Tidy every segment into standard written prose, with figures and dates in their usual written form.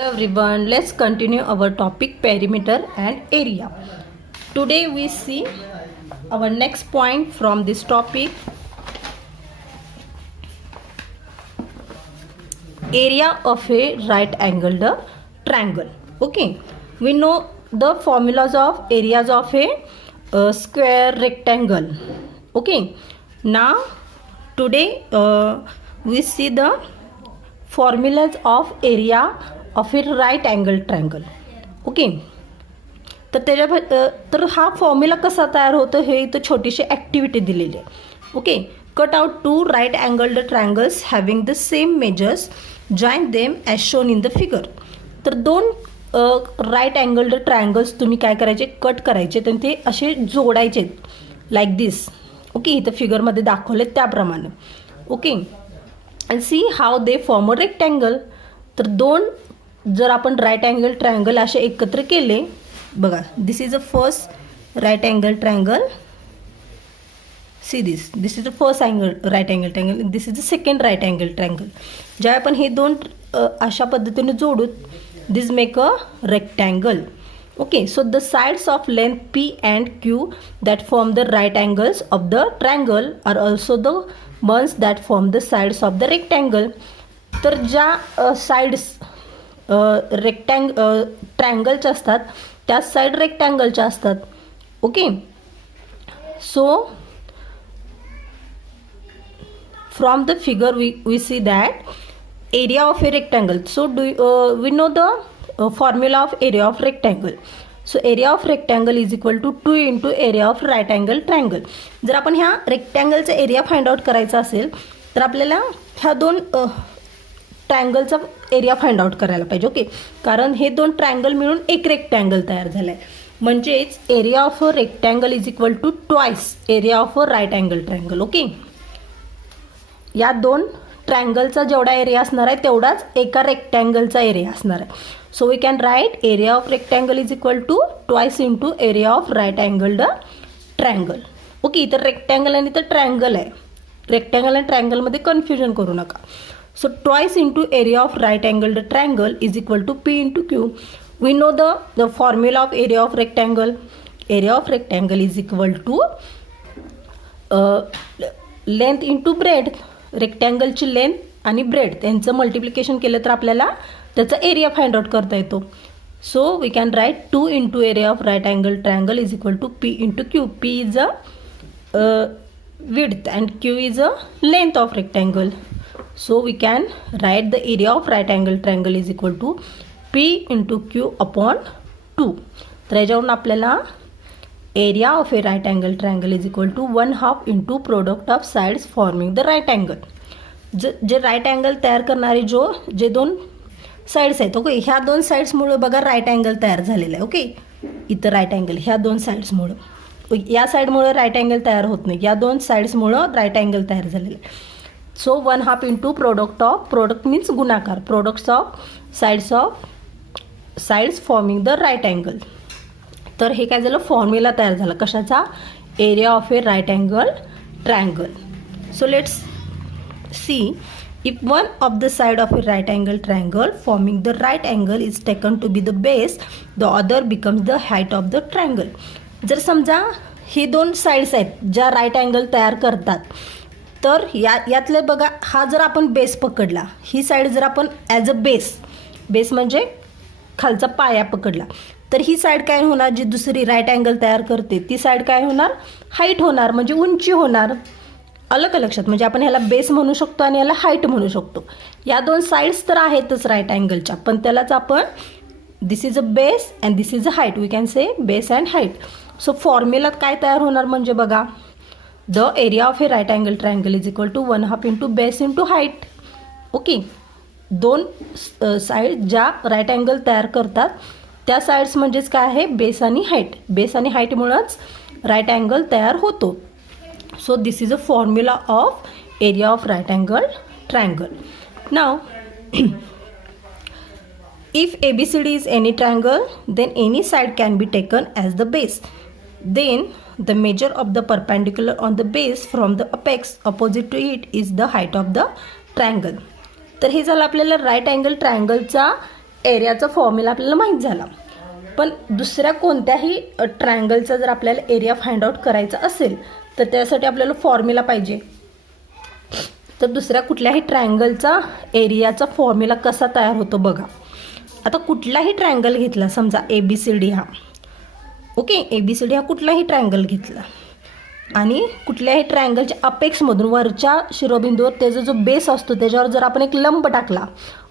Everyone, let's continue our topic perimeter and area. Today we see our next point from this topic, area of a right angled triangle. Okay, we know the formulas of areas of a square, rectangle. Okay, now today we see the formulas of area of a right angled triangle. Okay, तर तर हा formula कसा तयार होतो हे इथं छोटीशी activity दिलेली आहे. Okay, cut out two right angled triangles having the same measures, join them as shown in the figure. तर दोन राईट अँगल्ड ट्रायंगल्स तुम्ही काय करायचे, कट करायचे आणि ते असे जोडायचे लाईक दिस. ओके, इथं फिगरमध्ये दाखवले त्याप्रमाणे. Okay, and see how they form a rectangle. तर दोन जर आपण राईट अँगल ट्रायंगल असे एकत्र केले, बघा this is a first right angle triangle, see this is the first angle right angle triangle, this is the second right angle triangle. ज्या आपण हे दोन अशा पद्धतीने जोडू, this make a rectangle. Okay, so the sides of length P and Q that form the right angles of the triangle are also the ones that form the sides of the rectangle. तर ज्या sides ट्रायंगलच्या असतात त्याच side रेक्टँगलच्या असतात. Okay, so from the figure we see that area of a rectangle. So we know the formula of area of rectangle. So area of rectangle is equal to 2 into area of right angle triangle. जर आपण ह्या रेक्टँगलचा area find out करायचा असेल तर आपल्याला ह्या दोन ट्रायंगलचा area find out करायला पाहिजे. ओके, कारण हे दोन ट्रायंगल मिळून एक रेक्टँगल तयार झालं आहे. म्हणजेच area of a rectangle is equal to twice area of a right angle triangle. Okay, या दोन ट्रायंगलचा जेवढा एरिया असणार आहे तेवढाच एका रेक्टँगलचा एरिया असणार आहे. So we can write area of rectangle is equal to twice into area of right angled triangle. Okay, इथं रेक्टँगल आणि इथं ट्रायंगल आहे. रेक्टँगल आणि ट्रायंगलमध्ये कन्फ्युजन करू नका. So twice into area of right angled triangle is equal to P into Q. We know the formula of area of rectangle. Area of rectangle is equal to length into breadth. रेक्टँगलची length आणि breadth त्यांचं multiplication केलं तर आपल्याला त्याचा area find out करता येतो. So we can write 2 into area of right angle triangle is equal to P into Q. P is a width and Q is a length of rectangle. So we can write the area of right angle triangle is equal to P into Q upon 2. तर याच्यावरून आपल्याला area of a right angle triangle is equal to 1/2 into product of sides forming the right angle. जे right angle तयार करणारे जे दोन sides आहेत. Okay, ह्या दोन साईड्समुळं बघा राईट अँगल तयार झालेला आहे. ओके, इथं राईट अँगल ह्या दोन साईड्समुळं, या साईडमुळं राईट अँगल तयार होत नाही, या दोन साईड्समुळं राईट अँगल तयार झालेलं आहे. सो 1/2 इंटू प्रोडक्ट मीन्स गुणाकार, products of sides forming the right angle. तर हे काय झालं, फॉर्म्युला तयार झाला कशाचा, area of a right angle triangle. So let's see, if one of the side of a right angle triangle forming the right angle is taken to be the base, the other becomes the height of the triangle. जर समजा ही दोन sides आहेत ज्या right angle तयार करतात, तर यातले बघा हा जर आपण बेस पकडला, ही साईड जर आपण ॲज अ बेस म्हणजे खालचा पाया पकडला, तर ही साईड काय होणार, जी दुसरी राईट अँगल तयार करते ती साईड काय होणार, हाईट होणार, म्हणजे उंची होणार. आलं का लक्षात, म्हणजे आपण ह्याला बेस म्हणू शकतो आणि ह्याला हाईट म्हणू शकतो. या दोन साईड्स तर आहेतच राईट अँगलच्या, पण त्यालाच आपण this is a base and this is a height, we can say base and height. So फॉर्म्युलात काय तयार होणार म्हणजे बघा, the area of a right angle triangle is equal to 1/2 into base into height. Okay, दोन side ज्या right angle तयार करतात त्या साईड्स म्हणजेच काय आहे, बेस आणि हाईट. बेस आणि हाईटमुळंच राईट अँगल तयार होतो. So this is a formula of area of right angle triangle. Now if ABCD is any triangle, then any side can be taken as the base. Then the measure of the perpendicular on the base from the apex opposite to it is the height of the triangle. तर हे झालं आपल्याला right angle ट्रायंगलचा एरियाचा formula आपल्याला माहीत झाला. पण दुसऱ्या कोणत्याही ट्रायंगलचा जर आपल्याला एरिया फाइंड आउट करायचा असेल तर त्यासाठी आपल्याला फॉर्म्युला पाहिजे. तर दुसऱ्या कुठल्याही ट्रायंगलचा एरियाचा फॉर्म्युला कसा तयार होतो बघा. आता कुठलाही ट्रायंगल घेतला, समजा ABCD हा, ओके, ABCD हा कुठलाही ट्रायंगल घेतला आणि कुठल्याही ट्रायंगलच्या अपेक्समधून वरच्या शिरोबिंदूवर त्याचा जो बेस असतो त्याच्यावर जर आपण एक लंब टाकला,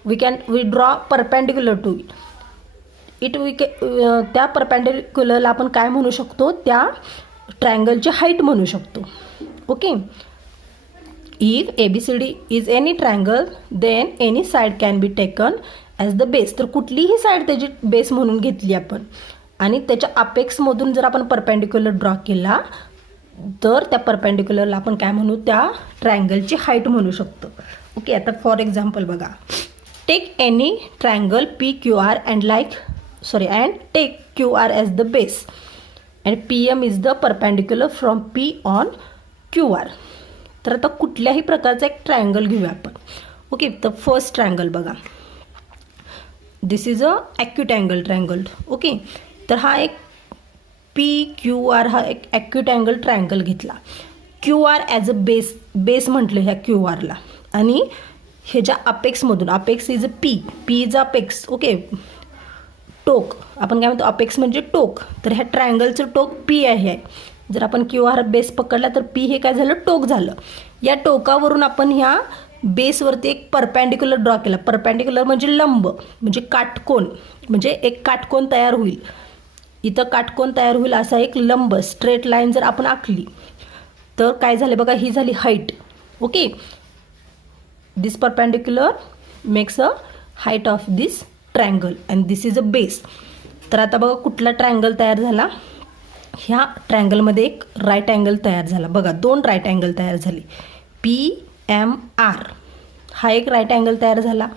we draw perpendicular to it. त्या परपेंडिक्युलरला आपण काय म्हणू शकतो, त्या ट्रायंगलची हाईट म्हणू शकतो. Okay, if ABCD is any triangle then any side can be taken as the base. तर कुठलीही साईड त्याची बेस म्हणून घेतली आपण आणि त्याच्या अपेक्समधून जर आपण परपेंडिक्युलर ड्रॉ केला तर त्या परपेंडिक्युलरला आपण काय म्हणू, त्या ट्रायंगलची हाईट म्हणू शकतो. ओके, आता फॉर एक्झाम्पल बघा, take any triangle PQR and take QR as the base and PM is the perpendicular from P on QR. तर आता कुठल्याही प्रकारचा एक ट्रायंगल घेऊया आपण. ओके, तर फर्स्ट ट्रायंगल बघा, this is a acute angle triangle. Okay, तर हा एक PQR हा एक ॲक्यूट अँगल ट्रायंगल घेतला. QR ॲज अ बेस म्हटलं ह्या QRला आणि ह्याच्या अपेक्समधून, apex is a P is apex. Okay, टोक आपण काय म्हणतो, अपेक्स म्हणजे टोक. तर ह्या ट्रायंगलचं टोक P आहे. जर आपण QR बेस पकडला तर P हे काय झालं, टोक झालं. या टोकावरून आपण ह्या बेसवरती एक परपेंडिक्युलर ड्रॉ केला. परपेंडिक्युलर म्हणजे लंब, म्हणजे काटकोन, म्हणजे एक काटकोन तयार होईल. इथं काटकोन तयार होईल असा एक लंब स्ट्रेट लाईन जर आपण आखली तर काय झाले बघा, ही झाली height. Okay, this perpendicular makes a height of this triangle and this is a base. तर आता बघा कुठला ट्रायंगल तयार झाला, ह्या ट्रायंगलमध्ये एक राईट अँगल तयार झाला. बघा, दोन राईट अँगल तयार झाले. PMR हा एक राईट अँगल तयार झाला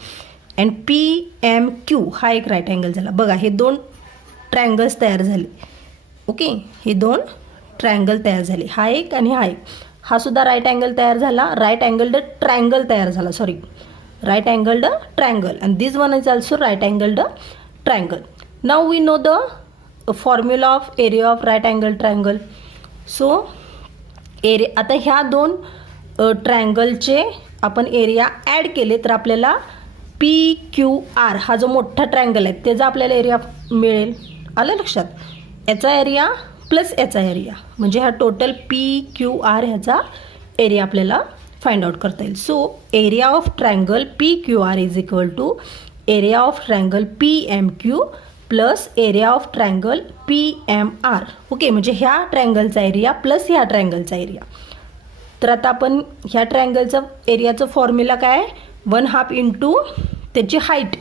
अँड PMQ हा एक राईट अँगल झाला. बघा, हे दोन ट्रायंगल्स तयार झाले. ओके, हे दोन ट्रायंगल तयार झाले, हा एक आणि हा एक. हा सुद्धा राईट अँगल तयार झाला, राईट अँगल्ड ट्रायंगल तयार झाला, sorry, right angled triangle, and this one is also right angled triangle. Now we know the formula of area of right angled triangle. So area, आता ह्या दोन ट्रायंगलचे आपण एरिया ॲड केले तर आपल्याला PQR हा जो मोठा ट्रायंगल आहे त्याचा आपल्याला एरिया मिळेल. आलं लक्षात, याचा एरिया प्लस याचा एरिया म्हणजे हा टोटल PQR ह्याचा एरिया आपल्याला फाइंड आउट करता येईल. So area of triangle PQR is equal to area of triangle PMQ plus area of triangle PMR. Okay, म्हणजे ह्या ट्रायंगलचा एरिया प्लस ह्या ट्रायंगलचा एरिया. तर आता आपण ह्या ट्रायंगलचा एरियाचं फॉर्म्युला काय आहे, 1/2 इंटू त्याची height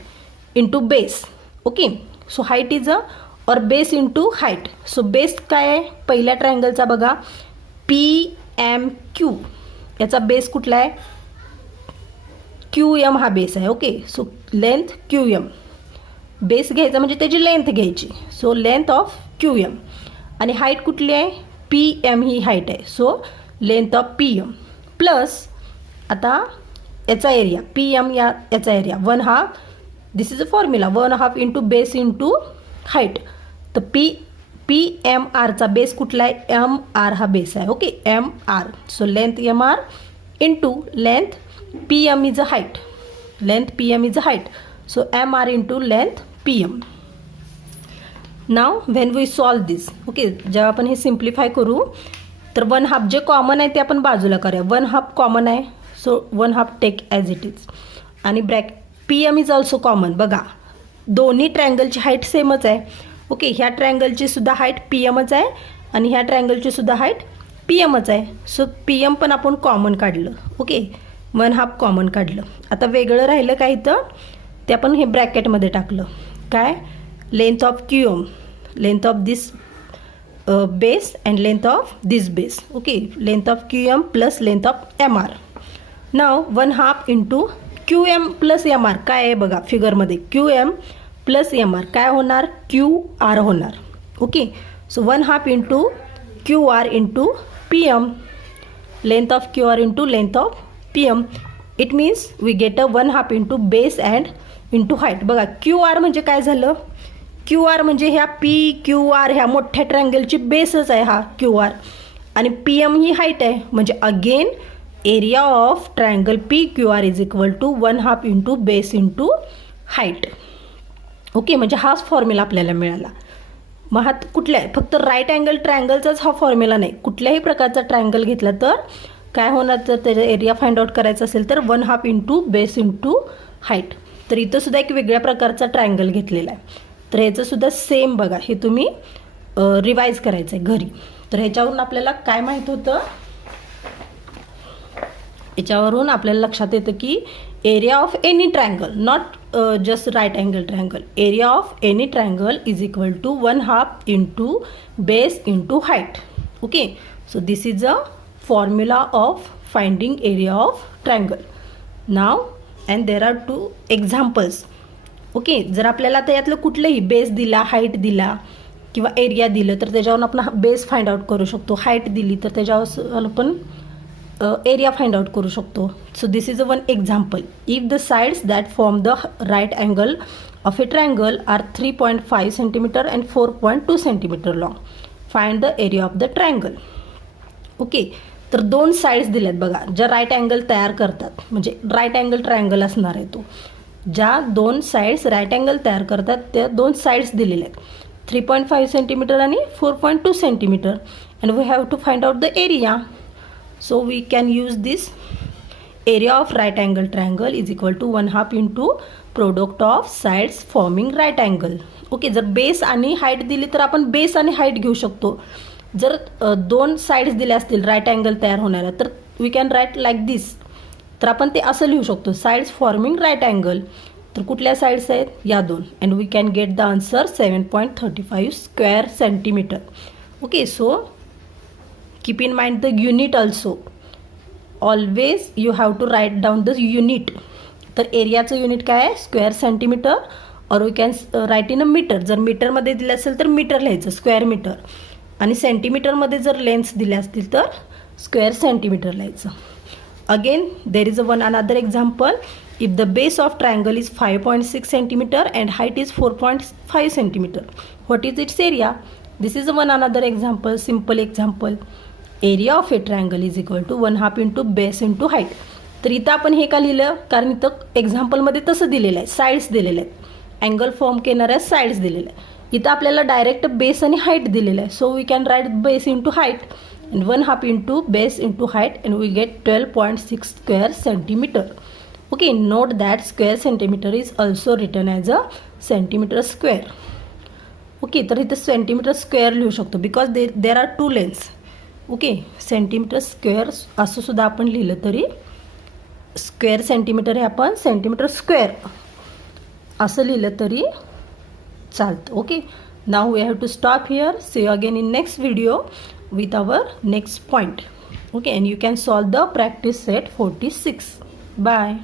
into base. Okay, so height is or base into height. So base काय आहे पहिल्या ट्रायंगलचा बघा, PMQ, याचा बेस कुठला आहे, QM हा बेस आहे. Okay, so length QM, base घ्यायचा म्हणजे त्याची लेंथ घ्यायची. सो लेंथ ऑफ QM आणि हाईट कुठली आहे, PM ही हाईट आहे. So length of PM plus आता याचा एरिया PM याचा area 1/2, this is a formula, 1/2 into base into height. तर PMRचा बेस कुठला आहे, MR हा बेस आहे. Okay, MR. So length MR into length PM is a height, length PM is a height. So MR into length PM. Now when we solve this, okay, जेव्हा आपण हे simplify करू तर 1/2 जे कॉमन आहे ते आपण बाजूला करूया. 1/2 कॉमन आहे, so 1/2 take as it is. आणि PM इज ऑल्सो कॉमन. बघा, दोन्ही ट्रायंगलची हाईट सेमच आहे. ओके, ह्या ट्रायंगलची सुद्धा हाईट PMच आहे आणि ह्या ट्रायंगलची सुद्धा हाईट PMच आहे. सो PM पण आपण कॉमन काढलं. ओके, 1/2 कॉमन काढलं. आता वेगळं राहिलं काय इथं, ते आपण हे ब्रॅकेटमध्ये टाकलं. काय, length of QM, length of this base and length of this base. Okay, length of QM plus length of MR. Now 1/2 into QM plus MR काय आहे बघा फिगरमध्ये, QM प्लस MR काय होणार, QR होणार. Okay, so 1/2 into QR into PM, length of QR into length of PM. It means we get a 1/2 into base and into height. बघा Q R म्हणजे काय झालं, क्यू आर म्हणजे ह्या P Q R ह्या मोठ्या ट्रायंगलची बेसच आहे हा क्यू आर, आणि पी एम ही हाईट आहे. म्हणजे again area of triangle P Q R is equal to 1/2 into base into height. Okay, म्हणजे हाच फॉर्म्युला आपल्याला मिळाला. मग हा कुठल्या फक्त राईट अँगल ट्रायंगलचाच हा फॉर्म्युला नाही, कुठल्याही प्रकारचा ट्रायंगल घेतला तर काय होणार, तर त्याचा एरिया फाइंड आउट करायचा असेल तर 1/2 इंटू बेस इंटू हाईट. तर इथं सुद्धा एक वेगळ्या प्रकारचा ट्रायंगल घेतलेला आहे. तर ह्याचं सुद्धा सेम बघा, हे तुम्ही रिवाईज करायचं आहे घरी. तर ह्याच्यावरून आपल्याला काय माहीत होतं, याच्यावरून आपल्याला लक्षात येतं की area of any triangle, not just right angle triangle, area of any triangle is equal to 1/2 into base into height. Okay, so this is a formula of finding area of triangle. Now and there are two examples. Okay, जर आपल्याला आता यातलं कुठलंही base दिला, height दिला किंवा area दिलं तर त्याच्यावरून आपण बेस फाइंड आउट करू शकतो. हाईट दिली तर त्याच्यावर आपण एरिया फाइंड आउट करू शकतो. So this is a one example. If the sides that form the right angle of a triangle are 3.5 centimetre and 4.2 centimetre long, find the area of the triangle. Okay, तर दोन sides दिल्यात बघा, ज्या right angle तयार करतात, म्हणजे right angle triangle असणार आहे तो. ज्या दोन साईड्स राईट अँगल तयार करतात त्या दोन साईड्स दिलेल्या आहेत, 3.5 सेंटीमीटर आणि 4.2 centimetre, and we have to find out the area. So we can use this area of right angle triangle is equal to 1/2 into product of sides forming right angle. Okay, जर base आणि height दिली तर आपण base आणि height घेऊ शकतो. जर दोन साईड्स दिल्या असतील राईट अँगल तयार होणाऱ्या तर वी कॅन राईट लाईक दिस. तर आपण ते असं लिहू शकतो, साईड्स फॉर्मिंग राईट अँगल. तर कुठल्या साईड्स आहेत, या दोन, and we can get the answer 7.35 square centimetre. Okay, so keep in mind the unit also. Always you have to write down the unit. तर एरियाचं युनिट काय आहे, स्क्वेअर सेंटीमीटर, और we can write in a metre. जर मीटरमध्ये दिलं असेल तर मीटर लिहायचं, स्क्वेअर मीटर, आणि सेंटीमीटरमध्ये जर लेन्स दिल्या असतील तर स्क्वेअर सेंटीमीटर लिहायचं. Again there is a one another example. If the base of triangle is 5.6 centimetre and height is 4.5 centimetre, what is its area. This is a one another example, simple example. Area of a triangle is equal to 1/2 into base into height. तर इथं आपण हे का लिहिलं, कारण इथं एक्झाम्पलमध्ये तसं दिलेलं आहे, साईड्स दिलेले आहेत, अँगल फॉर्म करणाऱ्या साईड्स दिलेल्या आहे. इथं आपल्याला डायरेक्ट बेस आणि हाईट दिलेलं आहे. So we can write base into height and 1/2 into base into height, and we get 12.6 square centimetre. Okay, note that square centimetre is also written as a centimetre square. Okay, तर इथं centimetre square लिहू शकतो because there are two lengths. Okay, centimetre square असं सुद्धा आपण लिहिलं तरी square centimetre हे आपण सेंटीमीटर स्क्वेअर असं लिहिलं तरी चालतं. Okay, now we have to stop here. See you again in next video with our next point. Okay, and you can solve the practice set 46. Bye.